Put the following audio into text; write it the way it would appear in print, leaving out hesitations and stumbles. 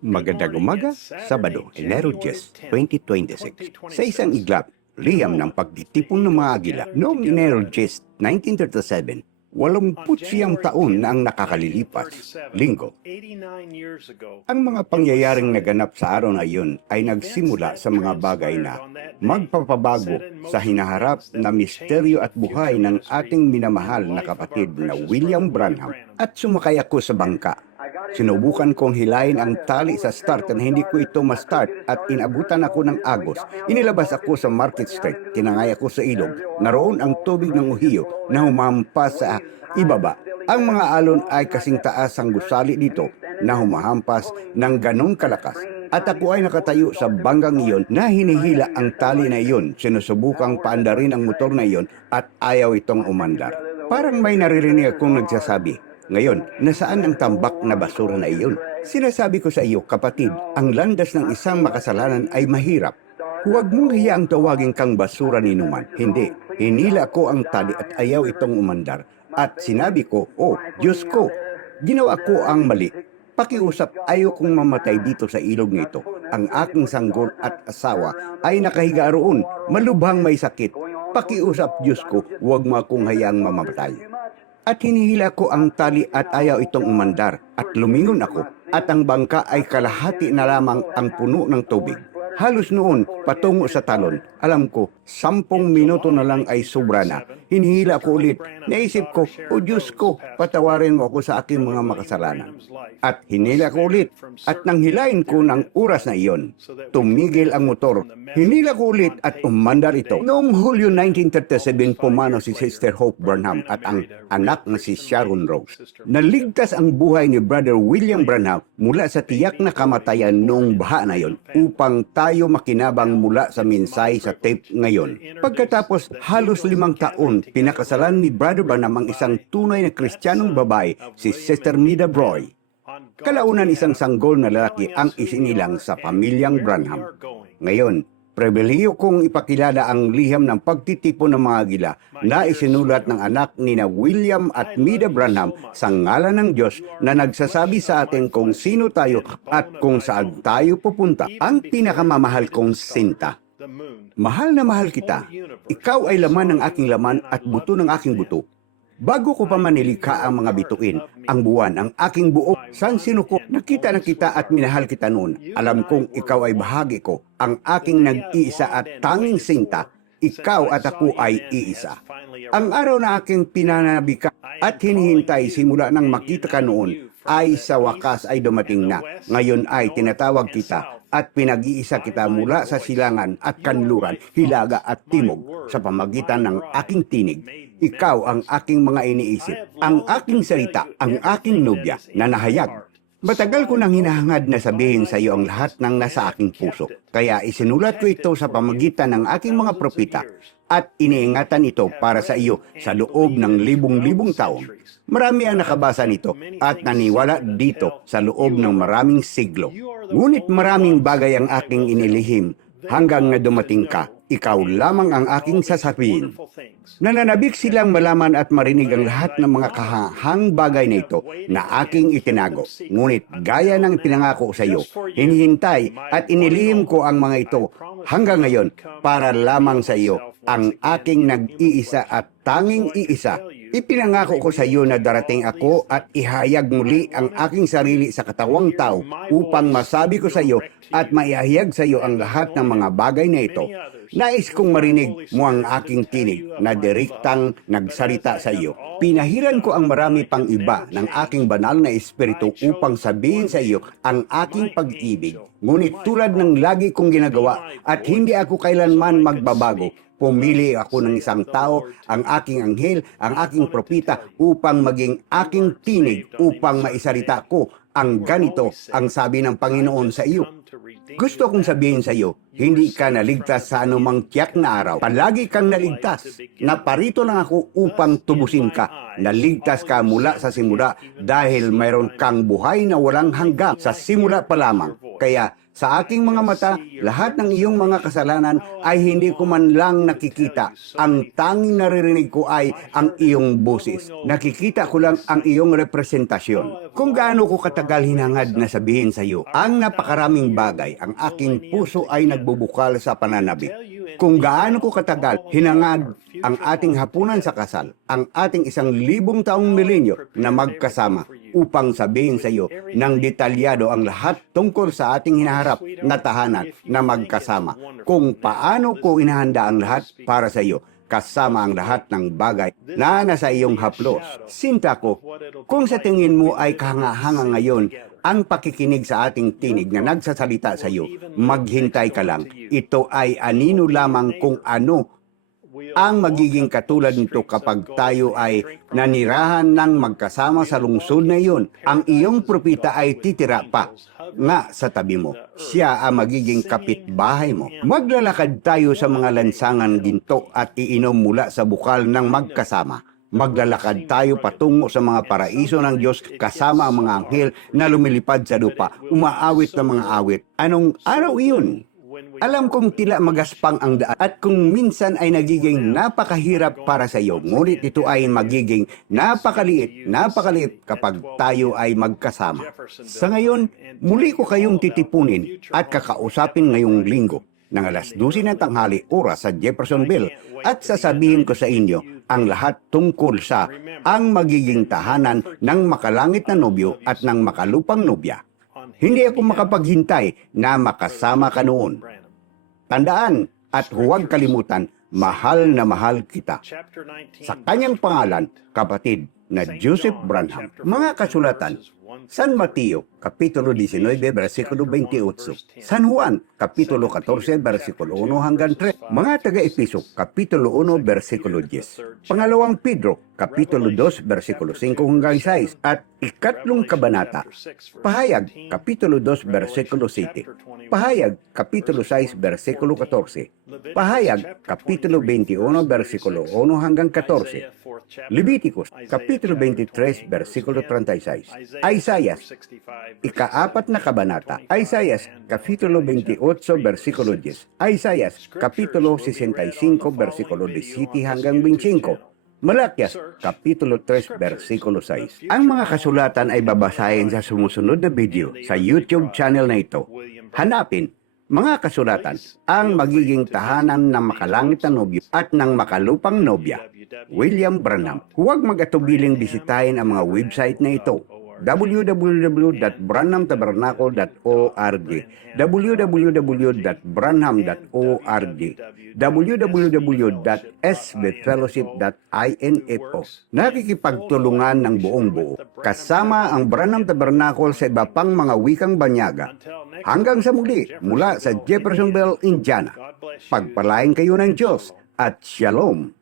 Magandang umaga, Sabado, Enero 10, 2026. Sa isang iglap, liham ng pagtitipon ng mga agila noong Enero 10, 1937, 87 taon na ang nakakalilipas, linggo. Ang mga pangyayaring naganap sa araw na iyon ay nagsimula sa mga bagay na magpapabago sa hinaharap na misteryo at buhay ng ating minamahal na kapatid na William Branham. At sumakay ako sa bangka. Sinubukan kong hilayin ang tali sa start na hindi ko ito ma-start at inabutan ako ng agos. Inilabas ako sa Market Street, tinangay ako sa ilog. Naroon ang tubig ng Ohio na humampas sa ibaba. Ang mga alon ay kasing taas ang gusali dito na humahampas ng ganong kalakas. At ako ay nakatayo sa banggang iyon na hinihila ang tali na iyon. Sinusubukang paandarin ang motor na iyon at ayaw itong umandar. Parang may naririnig akong nagsasabi, "Ngayon, nasaan ang tambak na basura na iyon?" Sinasabi ko sa iyo, kapatid, ang landas ng isang makasalanan ay mahirap. Huwag mong hiyaang tawagin kang basura ni Numan. Hindi. Hinila ko ang tali at ayaw itong umandar. At sinabi ko, "Oh, Diyos ko, ginawa ko ang mali. Pakiusap, ayaw kong mamatay dito sa ilog nito. Ang aking sanggol at asawa ay nakahiga roon, malubhang may sakit. Pakiusap, Diyos ko, huwag mo akong hayaang mamamatay." At hinihila ko ang tali at ayaw itong umandar at lumingon ako at ang bangka ay kalahati na lamang ang puno ng tubig. Halos noon patungo sa talon. Alam ko, 10 minuto na lang ay sobra na. Hinihila ko ulit. Naisip ko, "O Diyos ko, patawarin mo ako sa aking mga makasalanan." At hinila ko ulit. At nang hilain ko ng oras na iyon, tumigil ang motor. Hinila ko ulit at umandar ito. Noong Hulyo 1937, pumano si Sister Hope Branham at ang anak na si Sharon Rose. Naligtas ang buhay ni Brother William Branham mula sa tiyak na kamatayan noong baha na iyon upang tayo makinabang mula sa mensahe sa tape ngayon. Pagkatapos halos 5 taon, pinakasalan ni Brother Branham ang isang tunay na Kristiyanong babae, si Sister Nida Broy. Kalaunan isang sanggol na lalaki ang isinilang sa pamilyang Branham. Ngayon, pribilehiyo kong ipakilala ang liham ng pagtitipon ng mga agila na isinulat ng anak ni na William at Mida Branham sa ngalan ng Diyos na nagsasabi sa atin kung sino tayo at kung saan tayo pupunta. Ang pinakamamahal kong sinta. Mahal na mahal kita. Ikaw ay laman ng aking laman at buto ng aking buto. Bago ko pa manilikha ang mga bituin, ang buwan, ang aking buo, sang sinuko, nakita na kita at minahal kita noon. Alam kong ikaw ay bahagi ko, ang aking nag-iisa at tanging sinta, ikaw at ako ay iisa. Ang araw na aking pinanabika at hinihintay simula nang makita ka noon, ay sa wakas ay dumating na. Ngayon ay tinatawag kita at pinag-iisa kita mula sa silangan at kanluran, hilaga at timog sa pamagitan ng aking tinig. Ikaw ang aking mga iniisip, ang aking salita, ang aking nobya na nahayag. Matagal ko nang hinahangad na sabihin sa iyo ang lahat ng nasa aking puso. Kaya isinulat ko ito sa pamagitan ng aking mga propeta at iniingatan ito para sa iyo sa loob ng libong-libong taon. Marami ang nakabasa nito at naniwala dito sa loob ng maraming siglo. Ngunit maraming bagay ang aking inilihim hanggang na dumating ka. Ikaw lamang ang aking sasabihin. Nananabik silang malaman at marinig ang lahat ng mga kahahang bagay na ito na aking itinago. Ngunit gaya ng pinangako sa iyo, hinihintay at inilihim ko ang mga ito hanggang ngayon para lamang sa iyo, ang aking nag-iisa at tanging iisa. Ipinangako ko sa iyo na darating ako at ihayag muli ang aking sarili sa katawang tao upang masabi ko sa iyo at maihayag sa iyo ang lahat ng mga bagay na ito. Nais kong marinig mo ang aking tinig na direktang nagsalita sa iyo. Pinahiran ko ang marami pang iba ng aking banal na espiritu upang sabihin sa iyo ang aking pag-ibig. Ngunit tulad ng lagi kong ginagawa at hindi ako kailanman magbabago, pumili ako ng isang tao, ang aking anghel, ang aking propita, upang maging aking tinig, upang maisalita ko ang ganito ang sabi ng Panginoon sa iyo. Gusto kong sabihin sa iyo, hindi ka naligtas sa anumang tiyak na araw. Palagi kang naligtas. Naparito lang ako upang tubusin ka. Naligtas ka mula sa simula dahil mayroon kang buhay na walang hanggang sa simula pa lamang. Kaya Sa aking mga mata, lahat ng iyong mga kasalanan ay hindi ko man lang nakikita. Ang tanging naririnig ko ay ang iyong boses. Nakikita ko lang ang iyong representasyon. Kung gaano ko katagal hinangad na sabihin sa iyo, ang napakaraming bagay, ang aking puso ay nagbubukal sa pananabik. Kung gaano ko katagal hinangad ang ating hapunan sa kasal, ang ating 1,000 taong milenyo na magkasama upang sabihin sa iyo ng detalyado ang lahat tungkol sa ating hinaharap na tahanan na magkasama. Kung paano ko inahanda ang lahat para sa iyo, kasama ang lahat ng bagay na nasa iyong haplos. Sinta ko, kung sa tingin mo ay kahanga-hanga ngayon ang pakikinig sa ating tinig na nagsasalita sa iyo, maghintay ka lang. Ito ay anino lamang kung ano ang magiging katulad nito kapag tayo ay nanirahan ng magkasama sa lungsod na iyon. Ang iyong propita ay titira pa nga sa tabi mo. Siya ang magiging kapitbahay mo. Maglalakad tayo sa mga lansangan ginto at iinom mula sa bukal ng magkasama. Maglalakad tayo patungo sa mga paraiso ng Diyos kasama ang mga anghel na lumilipad sa lupa, umaawit ng mga awit. Anong araw iyon? Alam kong tila magaspang ang daan at kung minsan ay nagiging napakahirap para sa iyo, ngunit ito ay magiging napakaliit kapag tayo ay magkasama. Sa ngayon, muli ko kayong titipunin at kakausapin ngayong linggo ng alas 12 ng tanghali oras sa Jeffersonville at sasabihin ko sa inyo ang lahat tungkol sa ang magiging tahanan ng makalangit na nobyo at ng makalupang nobya. Hindi ako makapaghintay na makasama ka noon. Tandaan at huwag kalimutan, mahal na mahal kita. Sa kanyang pangalan, kapatid na Joseph Branham. Mga kasulatan, San Mateo, Kapitulo 19, versikulo 28. San Juan, Kapitulo 14, versikulo 1 hanggang 3. Mga taga-Episo, Kapitulo 1, versikulo 10. Pangalawang Pedro, Kapitulo 2, versikulo 5 hanggang 6. At ikatlong kabanata, Pahayag, Kapitulo 2, versikulo 7. Pahayag, Kapitulo 6, versikulo 14. Pahayag, Kapitulo 21, versikulo 1 hanggang 14. Leviticus, Kapitulo 23, versikulo 36. Isaias, ika-4 na kabanata. Isaias, Kapitulo 28, versikulo 10. Isaias, Kapitulo 65, versikulo 17 hanggang 25. Malakias, Kapitulo 3, versikulo 6. Ang mga kasulatan ay babasahin sa sumusunod na video sa YouTube channel na ito. Hanapin, mga kasulatan, ang magiging tahanan ng makalangit na nobyo at ng makalupang nobya. William Branham. Huwag mag-atubiling bisitahin ang mga website na ito. www.branhamtabernacle.org, www.branham.org, www.sbfellowship.info. Nakikipagtulungan ng buong buo, kasama ang Branham Tabernacle sa iba pang mga wikang banyaga. Hanggang sa muli, mula sa Jeffersonville, Indiana. Pagpalain kayo ng Diyos at Shalom.